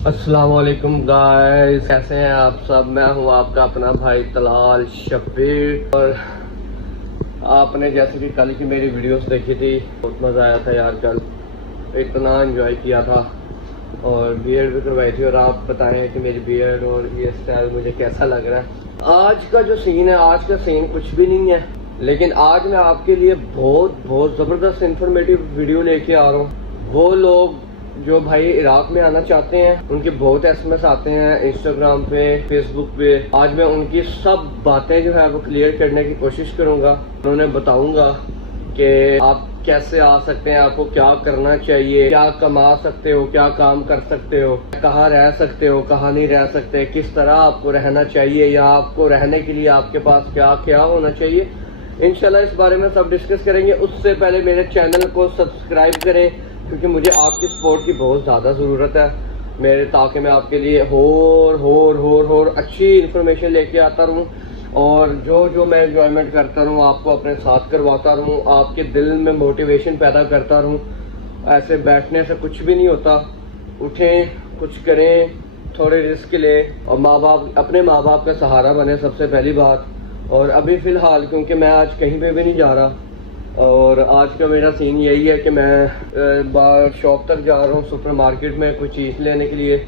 अस्सलाम वालेकुम गाइस, कैसे हैं आप सब। मैं हूं आपका अपना भाई तलाल शब्बीर। और आपने जैसे कि कल की मेरी वीडियोस देखी थी, बहुत मज़ा आया था यार। कल इतना एंजॉय किया था और बियर्ड भी करवाई थी। और आप बताएं कि मेरी बियर्ड और ये स्टाइल मुझे कैसा लग रहा है। आज का जो सीन है, आज का सीन कुछ भी नहीं है, लेकिन आज मैं आपके लिए बहुत बहुत ज़बरदस्त इंफॉर्मेटिव वीडियो लेके आ रहा हूँ। वो लोग जो भाई इराक में आना चाहते हैं, उनके बहुत एसएमएस आते हैं इंस्टाग्राम पे, फेसबुक पे। आज मैं उनकी सब बातें जो है वो क्लियर करने की कोशिश करूंगा। उन्हें बताऊंगा कि आप कैसे आ सकते हैं, आपको क्या करना चाहिए, क्या कमा सकते हो, क्या काम कर सकते हो, कहाँ रह सकते हो, कहाँ नहीं रह सकते, किस तरह आपको रहना चाहिए, या आपको रहने के लिए आपके पास क्या क्या होना चाहिए। इंशाल्लाह इस बारे में सब डिस्कस करेंगे। उससे पहले मेरे चैनल को सब्सक्राइब करें, क्योंकि मुझे आपकी सपोर्ट की बहुत ज़्यादा ज़रूरत है मेरे, ताकि मैं आपके लिए और अच्छी इन्फॉर्मेशन लेके आता रहूँ और जो जो मैं एंजॉयमेंट करता रहूँ आपको अपने साथ करवाता रहूँ, आपके दिल में मोटिवेशन पैदा करता रहूँ। ऐसे बैठने से कुछ भी नहीं होता। उठें, कुछ करें, थोड़े रिस्क लें और अपने माँ बाप का सहारा बने, सबसे पहली बात। और अभी फ़िलहाल क्योंकि मैं आज कहीं पे भी नहीं जा रहा, और आज का मेरा सीन यही है कि मैं बाहर शॉप तक जा रहा हूँ, सुपर मार्केट में कुछ चीज़ लेने के लिए।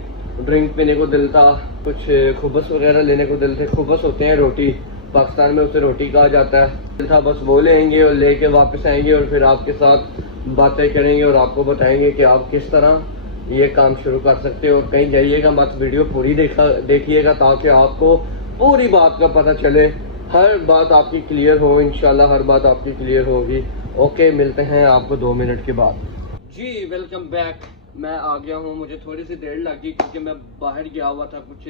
ड्रिंक पीने को दिल था, कुछ खुबस वगैरह लेने को दिल थे। खुबस होते हैं रोटी, पाकिस्तान में उसे रोटी कहा जाता है। दिल था बस वो लेंगे और लेके वापस आएंगे और फिर आपके साथ बातें करेंगे और आपको बताएंगे कि आप किस तरह ये काम शुरू कर सकते हो। और कहीं जाइएगा मत, वीडियो पूरी देखिएगा ताकि आपको पूरी बात का पता चले, हर बात आपकी क्लियर हो। इंशाल्लाह हर बात आपकी क्लियर होगी। ओके, मिलते हैं आपको 2 मिनट के बाद। जी वेलकम बैक। मैं आ गया हूँ, मुझे थोड़ी सी देर लगी क्योंकि मैं बाहर गया हुआ था कुछ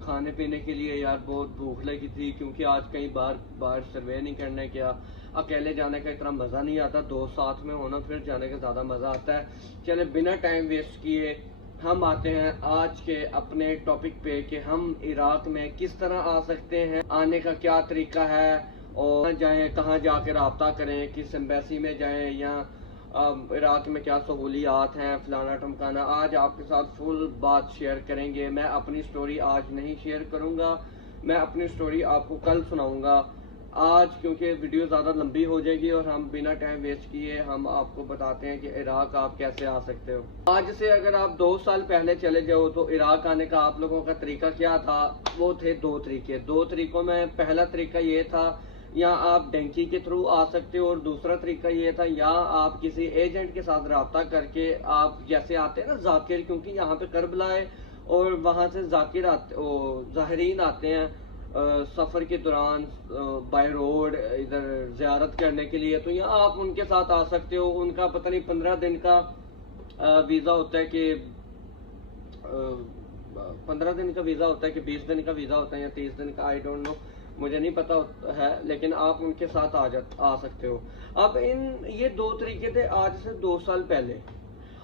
खाने पीने के लिए। यार बहुत भूख लगी थी, क्योंकि आज कहीं बाहर सर्वे नहीं करने गया। अकेले जाने का इतना मज़ा नहीं आता, दो साथ में होना फिर जाने का ज़्यादा मज़ा आता है। चले बिना टाइम वेस्ट किए हम आते हैं आज के अपने टॉपिक पे कि हम इराक में किस तरह आ सकते हैं, आने का क्या तरीका है, और जाएं कहाँ जाकर रब्ता करें, किस एम्बेसी में जाएं, या इराक में क्या सहूलियात हैं, फलाना टमकाना। आज आपके साथ फुल बात शेयर करेंगे। मैं अपनी स्टोरी आज नहीं शेयर करूंगा, मैं अपनी स्टोरी आपको कल सुनाऊंगा। आज क्योंकि वीडियो ज़्यादा लंबी हो जाएगी और हम बिना टाइम वेस्ट किए हम आपको बताते हैं कि इराक आप कैसे आ सकते हो। आज से अगर आप 2 साल पहले चले जाओ तो इराक आने का आप लोगों का तरीका क्या था। वो थे दो तरीकों में पहला तरीका ये था, या आप डंकी के थ्रू आ सकते हो, और दूसरा तरीका ये था या आप किसी एजेंट के साथ रब्ता करके, आप जैसे आते हैं ना जाकिर, क्योंकि यहाँ पे करबला है और वहाँ से जाकिर आते, ज़ाहिरीन आते हैं सफ़र के दौरान बाय रोड इधर ज़ियारत करने के लिए। तो यहाँ आप उनके साथ आ सकते हो। उनका पता नहीं 15 दिन का वीज़ा होता है कि 15 दिन का वीज़ा होता है कि 20 दिन का वीज़ा होता है या 30 दिन का, आई डोंट नो, मुझे नहीं पता है। लेकिन आप उनके साथ आ सकते हो। अब ये दो तरीके थे आज से 2 साल पहले।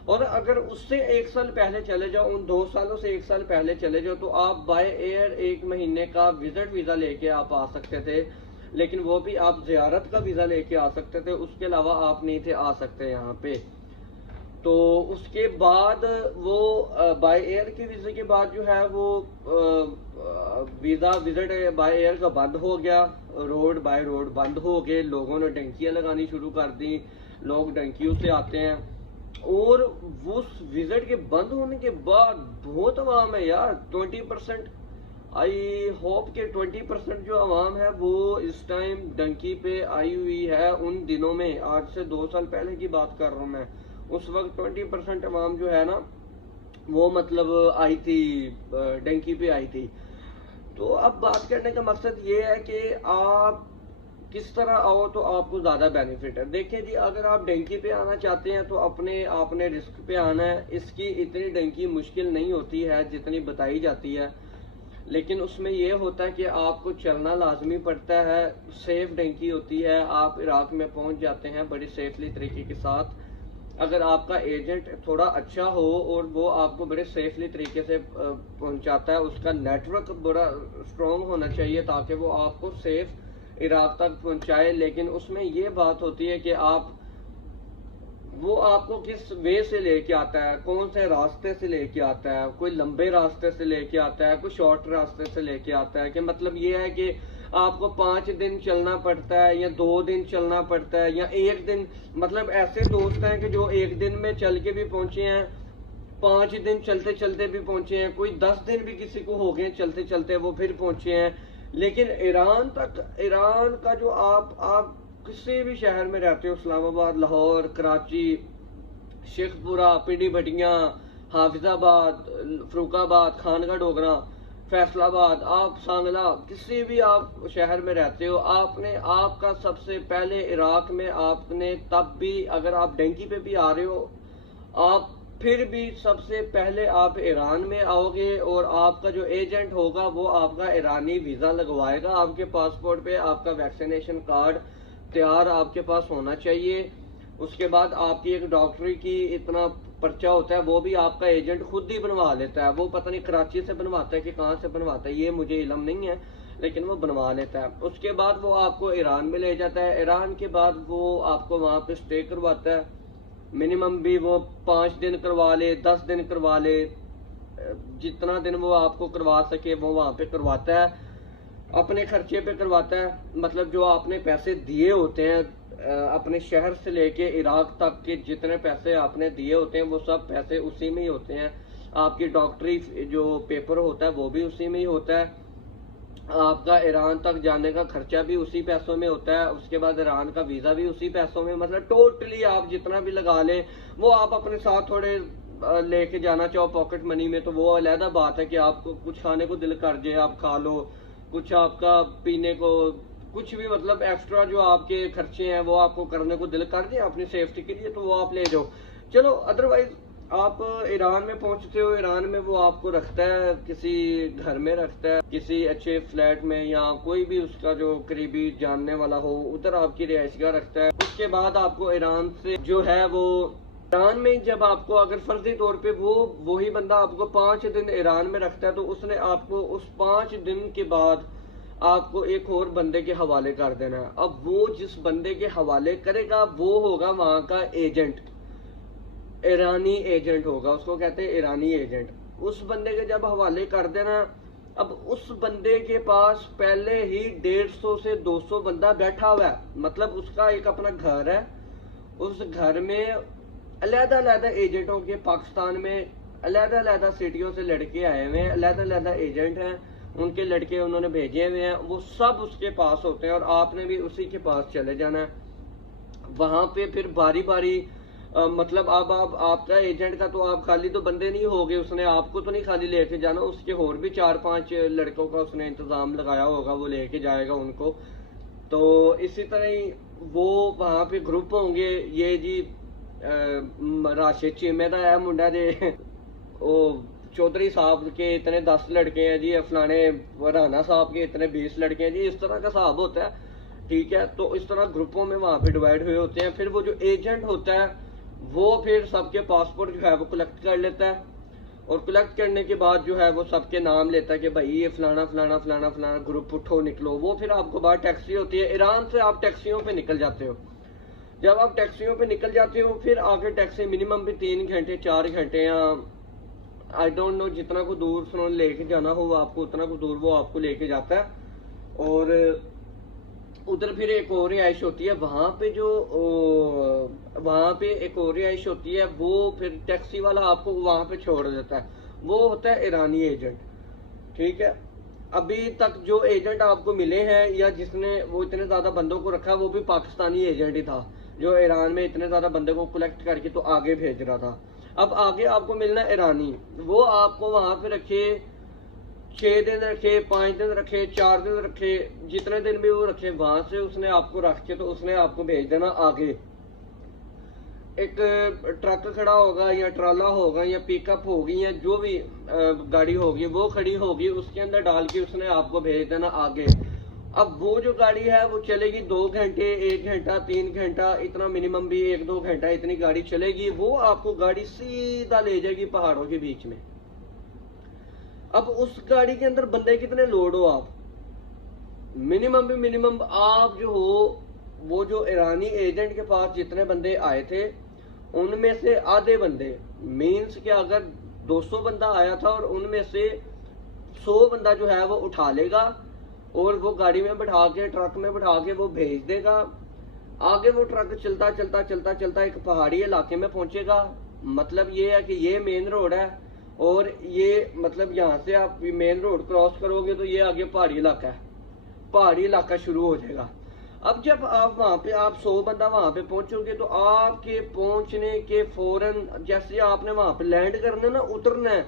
और अगर उससे 1 साल पहले चले जाओ, उन 2 सालों से 1 साल पहले चले जाओ, तो आप बाय एयर 1 महीने का विजिट वीज़ा लेके आप आ सकते थे। लेकिन वो भी आप ज़ियारत का वीज़ा लेके आ सकते थे, उसके अलावा आप नहीं थे आ सकते यहाँ पे। तो उसके बाद वो बाय एयर के वीज़े के बाद जो है वो वीज़ा विजिट बाय एयर का बंद हो गया, रोड बाय रोड बंद हो गए, लोगों ने टंकियाँ लगानी शुरू कर दी, लोग टंकियों से आते हैं। और उस विजिट के बंद होने के बाद बहुत आवाम है यार, 20%, आई होप के 20% जो आवाम है वो इस टाइम डंकी पे आई हुई है। उन दिनों में, आज से 2 साल पहले की बात कर रहा हूँ मैं, उस वक्त 20% आवाम जो है ना वो मतलब आई थी, डंकी पे आई थी। तो अब बात करने का मकसद ये है कि आप किस तरह आओ तो आपको ज़्यादा बेनिफिट है। देखिए जी, अगर आप डंकी पे आना चाहते हैं तो आपने रिस्क पे आना है। इसकी इतनी डंकी मुश्किल नहीं होती है जितनी बताई जाती है, लेकिन उसमें ये होता है कि आपको चलना लाजमी पड़ता है। सेफ डंकी होती है, आप इराक में पहुंच जाते हैं बड़ी सेफली तरीके के साथ। अगर आपका एजेंट थोड़ा अच्छा हो और वो आपको बड़े सेफली तरीके से पहुंचाता है, उसका नेटवर्क बड़ा स्ट्रॉन्ग होना चाहिए ताकि वो आपको सेफ इराक तक पहुंचाए। लेकिन उसमें ये बात होती है कि आप वो आपको किस वे से लेके आता है, कौन से रास्ते से लेके आता है, कोई लंबे रास्ते से लेके आता है, कोई शॉर्ट रास्ते से लेके आता है, कि मतलब ये है कि आपको 5 दिन चलना पड़ता है या 2 दिन चलना पड़ता है या 1 दिन। मतलब ऐसे दोस्त हैं कि जो 1 दिन में चल के भी पहुंचे हैं, 5 दिन चलते चलते भी पहुंचे हैं, कोई 10 दिन भी किसी को हो गए चलते चलते वो फिर पहुंचे हैं। लेकिन ईरान का जो आप किसी भी शहर में रहते हो, इस्लामाबाद, लाहौर, कराची, शेखपुरा, पिंडी भटिया, हाफिजाबाद, फरुखाबाद, खानका डोगरा, फैसलाबाद, आप सांगला, किसी भी आप शहर में रहते हो, आपका सबसे पहले इराक में आपने, तब भी अगर आप डेंकी पे भी आ रहे हो, आप फिर भी सबसे पहले आप ईरान में आओगे और आपका जो एजेंट होगा वो आपका ईरानी वीजा लगवाएगा। आपके पासपोर्ट पे आपका वैक्सीनेशन कार्ड तैयार आपके पास होना चाहिए। उसके बाद आपकी एक डॉक्टरी की इतना पर्चा होता है, वो भी आपका एजेंट खुद ही बनवा लेता है। वो पता नहीं कराची से बनवाता है कि कहाँ से बनवाता है, ये मुझे इल्म नहीं है, लेकिन वो बनवा लेता है। उसके बाद वो आपको ईरान में ले जाता है। ईरान के बाद वो आपको वहाँ पे स्टे करवाता है। मिनिमम भी वो 5 दिन करवा ले, 10 दिन करवा ले, जितना दिन वो आपको करवा सके वो वहाँ पे करवाता है, अपने खर्चे पे करवाता है। मतलब जो आपने पैसे दिए होते हैं अपने शहर से लेके इराक तक के जितने पैसे आपने दिए होते हैं वो सब पैसे उसी में ही होते हैं। आपकी डॉक्टरी जो पेपर होता है वो भी उसी में ही होता है। आपका ईरान तक जाने का खर्चा भी उसी पैसों में होता है। उसके बाद ईरान का वीजा भी उसी पैसों में। मतलब टोटली आप जितना भी लगा लें, वो आप अपने साथ थोड़े लेके जाना चाहो पॉकेट मनी में तो वो अलहदा बात है कि आपको कुछ खाने को दिल कर जाए आप खा लो, कुछ आपका पीने को कुछ भी मतलब एक्स्ट्रा जो आपके खर्चे हैं वो आपको करने को दिल कर जाए अपनी सेफ्टी के लिए तो वो आप ले जाओ। चलो अदरवाइज आप ईरान में पहुंचते हो, ईरान में वो आपको रखता है, किसी घर में रखता है, किसी अच्छे फ्लैट में या कोई भी उसका जो करीबी जानने वाला हो उधर आपकी रिहाइशगाह रखता है। उसके बाद आपको ईरान से जो है वो ईरान में जब आपको अगर फर्जी तौर पे वही बंदा आपको 5 दिन ईरान में रखता है तो उसने आपको उस 5 दिन के बाद आपको एक और बंदे के हवाले कर देना है। अब वो जिस बंदे के हवाले करेगा वो होगा वहां का एजेंट, ईरानी एजेंट होगा, उसको कहते हैं ईरानी एजेंट। उस बंदे के जब हवाले कर देना, अब उस बंदे के पास पहले ही 150 से 200 बंदा बैठा हुआ है। मतलब उसका एक अपना घर है, उस घर में अलहदा अलहदा एजेंटों के, पाकिस्तान में अलहदा अलहदा सिटियों से लड़के आए हुए हैं, अलहदा अलहदा एजेंट हैं, उनके लड़के उन्होंने भेजे हुए हैं, वो सब उसके पास होते हैं और आपने भी उसी के पास चले जाना है। वहां पे फिर बारी बारी मतलब अब आपका एजेंट का तो आप खाली तो बंदे नहीं होगे, उसने आपको तो नहीं खाली लेके जाना, उसके और भी 4-5 लड़कों का उसने इंतजाम लगाया होगा, वो लेके जाएगा उनको। तो इसी तरह ही वो वहां पे ग्रुप होंगे, ये जी राशिद चीमे का है मुंडा जे, वो चौधरी साहब के इतने 10 लड़के हैं जी, फलाने राना साहब के इतने 20 लड़के हैं जी, इस तरह का हिसाब होता है। ठीक है, तो इस तरह ग्रुपों में वहां पे डिवाइड हुए होते हैं। फिर वो जो एजेंट होता है वो फिर सबके पासपोर्ट जो है वो कलेक्ट कर लेता है और कलेक्ट करने के बाद जो है वो सबके नाम लेता है कि भाई ये फलाना फलाना फलाना फलाना ग्रुप उठो निकलो। वो फिर आपको बाहर टैक्सी होती है, ईरान से आप टैक्सियों पे निकल जाते हो। जब आप टैक्सियों पे निकल जाते हो फिर आगे टैक्सी मिनिमम भी 3 घंटे 4 घंटे या आई डोंट नो जितना को दूर सुनो लेके जाना हो आपको उतना को दूर वो आपको लेके जाता है। और उधर फिर एक और रिहाइश होती है, वहां पे एक और रिहाइश होती है, वो फिर टैक्सी वाला आपको वहां पे छोड़ देता है, वो होता है ईरानी एजेंट। ठीक है, अभी तक जो एजेंट आपको मिले हैं या जिसने वो इतने ज्यादा बंदों को रखा वो भी पाकिस्तानी एजेंट ही था, जो ईरान में इतने ज्यादा बंदे को कलेक्ट करके तो आगे भेज रहा था। अब आगे आपको मिलना ईरानी, वो आपको वहां पे रखे 6 दिन रखे, 5 दिन रखे, 4 दिन रखे, जितने दिन भी वो रखे वहां से उसने आपको रख के तो उसने आपको भेज देना आगे। एक ट्रक खड़ा होगा या ट्राला होगा या पिकअप होगी या जो भी गाड़ी होगी वो खड़ी होगी, उसके अंदर डाल के उसने आपको भेज देना आगे। अब वो जो गाड़ी है वो चलेगी 2 घंटे, 1 घंटा, 3 घंटा, इतना मिनिमम भी 1-2 घंटा इतनी गाड़ी चलेगी। वो आपको गाड़ी सीधा ले जाएगी पहाड़ों के बीच में। अब उस गाड़ी के अंदर बंदे कितने लोड हो आप, मिनिमम भी मिनिमम आप जो हो वो जो ईरानी एजेंट के पास जितने बंदे आए थे उनमें से आधे बंदे, मीन्स कि अगर 200 बंदा आया था और उनमें से 100 बंदा जो है वो उठा लेगा और वो गाड़ी में बैठा के, ट्रक में बैठा के वो भेज देगा। आगे वो ट्रक चलता चलता चलता चलता एक पहाड़ी इलाके में पहुंचेगा। मतलब ये है कि ये मेन रोड है और ये मतलब यहाँ से आप मेन रोड क्रॉस करोगे तो ये आगे पहाड़ी इलाका है, पहाड़ी इलाका शुरू हो जाएगा। अब जब आप वहां पे, आप 100 बंदा वहां पे पहुंचोगे तो आपके पहुंचने के फौरन जैसे आपने वहां पे लैंड करना ना, उतरना है,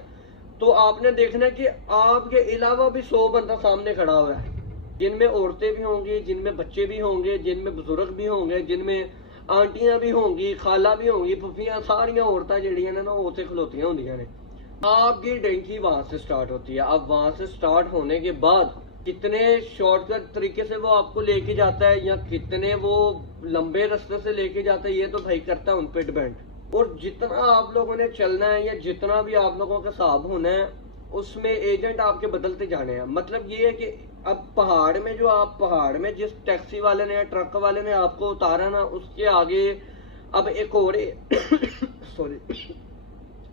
तो आपने देखना है कि आपके अलावा भी 100 बंदा सामने खड़ा हुआ है, जिनमें औरतें भी होंगी, जिनमें बच्चे भी होंगे, जिनमें बुजुर्ग भी होंगे, जिनमें आंटियां भी होंगी, खाला भी होंगी, फुफियां, सारिया औरतें जड़ियां ने ना उत्थे खलोतियां होंदियां ने। आपकी डेंकी वहां से स्टार्ट होती है। अब वहां से स्टार्ट होने के बाद कितने शॉर्टकट तरीके से वो आपको लेके जाता है या कितने वो लंबे रास्ते से लेके जाता है, ये तो भाई करता है उन पे डिपेंड। और जितना आप लोगों ने चलना है या जितना भी आप लोगों का हिसाब होना है, उसमें एजेंट आपके बदलते जाने हैं। मतलब ये है कि अब पहाड़ में जो आप, पहाड़ में जिस टैक्सी वाले ने या ट्रक वाले ने आपको उतारा ना, उसके आगे अब एक और सॉरी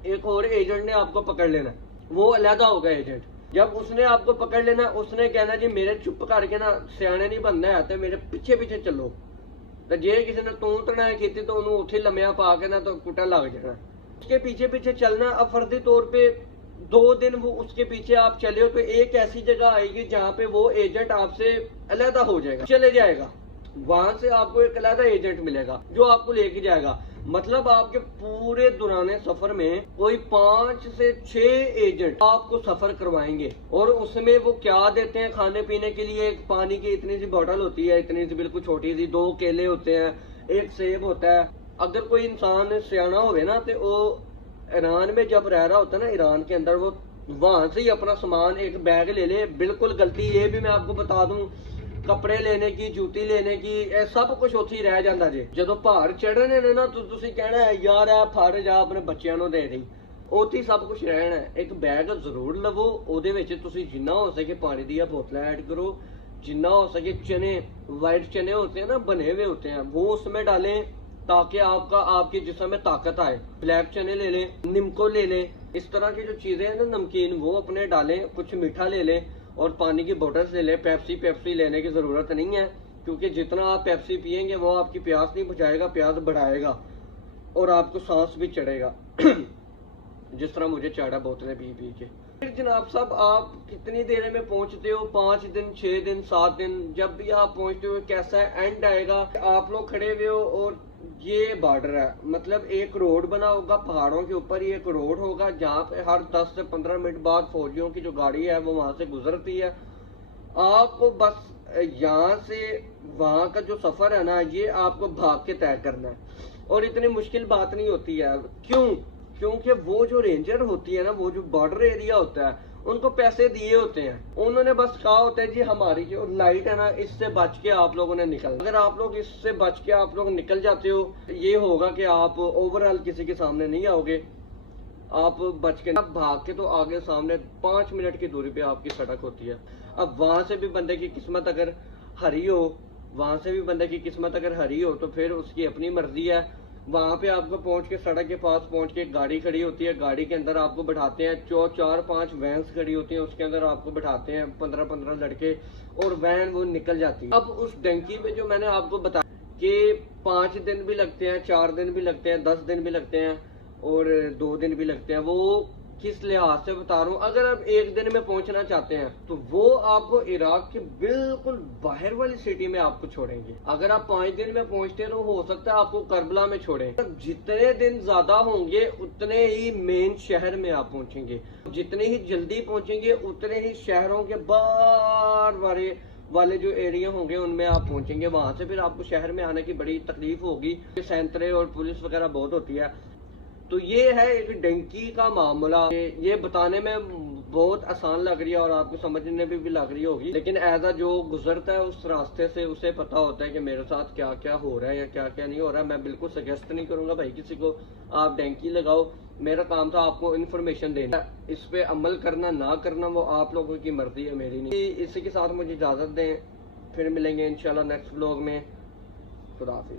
एक और एजेंट ने आपको पकड़ लेना, वो अलहदा होगा एजेंट। जब उसने आपको पकड़ लेना, उसने कहना जी मेरे चुप करके ना सियाने नहीं बनना है, तो मेरे पीछे पीछे चलो। तो जे किसी ने तू तड़ाए की तो उन्होंने उठे लम्या पा के ना तो कुटा लग जाना। उसके पीछे पीछे चलना। अब फर्जी तौर पे 2 दिन वो उसके पीछे आप चले हो तो एक ऐसी जगह आएगी जहाँ पे वो एजेंट आपसे अलहदा हो जाएगा, चले जाएगा। वहां से आपको एक अलहदा एजेंट मिलेगा जो आपको लेके जाएगा। मतलब आपके पूरे दौराने सफर में कोई 5 से 6 एजेंट आपको सफर करवाएंगे। और उसमें वो क्या देते हैं खाने पीने के लिए, एक पानी की इतनी सी बोतल होती है, इतनी सी बिल्कुल छोटी सी, 2 केले होते हैं, एक सेब होता है। अगर कोई इंसान सियाना हो ना तो वो ईरान में जब रह रहा होता है ना, ईरान के अंदर, वो वहां से ही अपना सामान एक बैग ले ले। बिल्कुल गलती ये भी मैं आपको बता दूं, कपड़े लेने की, जूती लेने की, सब कुछ ਉੱਥੇ रह जाता जी। जो पहाड़ चढ़ने ने ना तो तुसी कहना है यार आ फड़ जा अपने बच्चों को दे दी, ਉੱਥੇ सब कुछ रहना है। एक बैग जरूर लवो, ਉਹਦੇ ਵਿੱਚ तुसी जिन्ना हो सके पानी दी बोतलें ऐड करो, जिन्ना हो सके चने, व्हाइट चने होते हैं ना, बने हुए होते हैं, वो उसमें डालें ताकि आपके जिस्म में ताकत आए। ब्लैक चने ले लें, निम्को ले लें, इस तरह की जो चीजें हैं ना नमकीन, वो अपने डालें। कुछ मीठा ले लें और पानी की बोतल ले लें। पेप्सी लेने की जरूरत नहीं है, क्योंकि जितना आप पेप्सी पियेंगे वो आपकी प्यास नहीं बुझाएगा, प्यास बढ़ाएगा और आपको सांस भी चढ़ेगा जिस तरह मुझे चढ़ा बोतलें पी पी के। फिर जनाब साहब आप कितनी देर में पहुंचते हो? 5 दिन, 6 दिन, 7 दिन, जब भी आप पहुंचते हो कैसा एंड आएगा? आप लोग खड़े हुए हो और ये बॉर्डर है, मतलब एक रोड बना होगा पहाड़ों के ऊपर ही, एक रोड होगा जहाँ पे हर 10 से 15 मिनट बाद फौजियों की जो गाड़ी है वो वहां से गुजरती है। आपको बस यहाँ से वहां का जो सफर है ना, ये आपको भाग के तय करना है और इतनी मुश्किल बात नहीं होती है। क्यों? क्योंकि वो जो रेंजर होती है ना, वो जो बॉर्डर एरिया होता है, उनको पैसे दिए होते हैं, उन्होंने बस कहा होता है जी हमारी जो लाइट है ना, इससे बच के आप लोगों ने निकल। अगर आप लोग इससे बच के आप लोग निकल जाते हो, ये होगा कि आप ओवरऑल किसी के सामने नहीं आओगे, आप बच के भाग के तो आगे सामने 5 मिनट की दूरी पे आपकी सड़क होती है। अब वहां से भी बंदे की किस्मत अगर हरी हो, वहां से भी बंदे की किस्मत अगर हरी हो तो फिर उसकी अपनी मर्जी है। वहां पे आपको पहुंच के, सड़क के पास पहुंच के गाड़ी खड़ी होती है, गाड़ी के अंदर आपको बैठाते हैं। 4-5 वैन्स खड़ी होती हैं, उसके अंदर आपको बैठाते हैं 15-15 लड़के और वैन वो निकल जाती है। अब उस डंकी में जो मैंने आपको बताया कि 5 दिन भी लगते हैं, 4 दिन भी लगते हैं, 10 दिन भी लगते हैं और 2 दिन भी लगते हैं, वो किस लिहाज से बता रहा हूँ। अगर आप 1 दिन में पहुंचना चाहते हैं तो वो आपको इराक के बिल्कुल बाहर वाली सिटी में आपको छोड़ेंगे। अगर आप 5 दिन में पहुंचते हैं तो हो सकता है आपको करबला में छोड़ें। जितने दिन ज्यादा होंगे उतने ही मेन शहर में आप पहुंचेंगे, जितने ही जल्दी पहुंचेंगे उतने ही शहरों के बाहर वाले जो एरिया होंगे उनमें आप पहुंचेंगे। वहां से फिर आपको शहर में आने की बड़ी तकलीफ होगी, सेंतरे और पुलिस वगैरह बहुत होती है। तो ये है एक डंकी का मामला। ये बताने में बहुत आसान लग रही है और आपको समझने में भी लग रही होगी, लेकिन ऐसा जो गुजरता है उस रास्ते से उसे पता होता है कि मेरे साथ क्या क्या हो रहा है या क्या क्या नहीं हो रहा है। मैं बिल्कुल सजेस्ट नहीं करूंगा भाई किसी को आप डंकी लगाओ। मेरा काम था आपको इन्फॉर्मेशन देना, इस पे अमल करना ना करना वो आप लोगों की मर्जी है, मेरी नहीं। इसी के साथ मुझे इजाजत दें, फिर मिलेंगे इंशाल्लाह नेक्स्ट व्लॉग में। खुदा हाफिज।